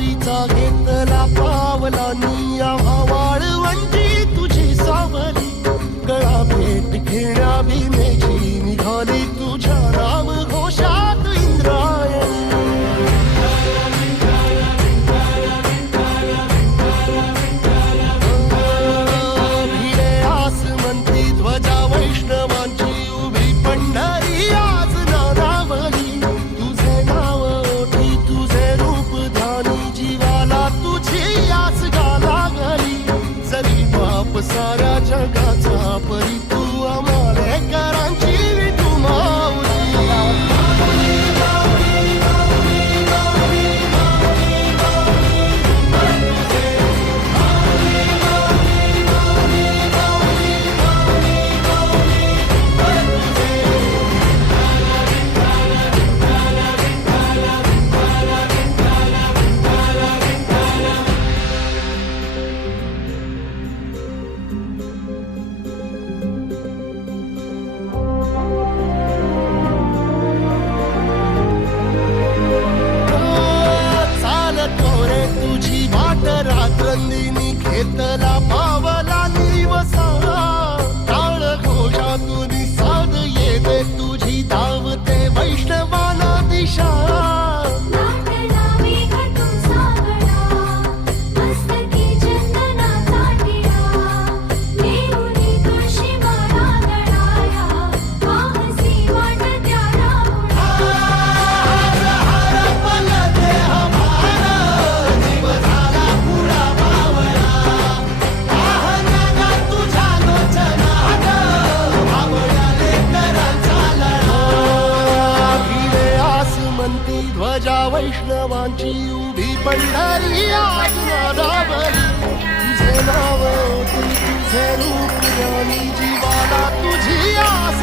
वारीचा घेतला पावला निया वाळवंटी तुझी सावली गळा भेट घेण्या भीमेची निघाली तुझ्या राम घोषात इंद्रायणी भिडे आसमंती ध्वजा वैष्णवांची उभी पंढरी आज नारावली तुझे नाव ओठी तुझे रूप ध्यानी जीवाला तुझी आस लागली जरी बाप साऱ्या जगाचा परी तू आमालेकरांची विठू माऊली तुझी वाट रात्रंदिनी घेतला पावला दिवसा टाळ घोषातून साध येते तुझी धावते वैष्णवाना दिशा ध्वजा वैष्णवांची उभी पंढरी आज नादावली तुझे नाव तुझे रूप ज्ञानी जीवाला तुझी आस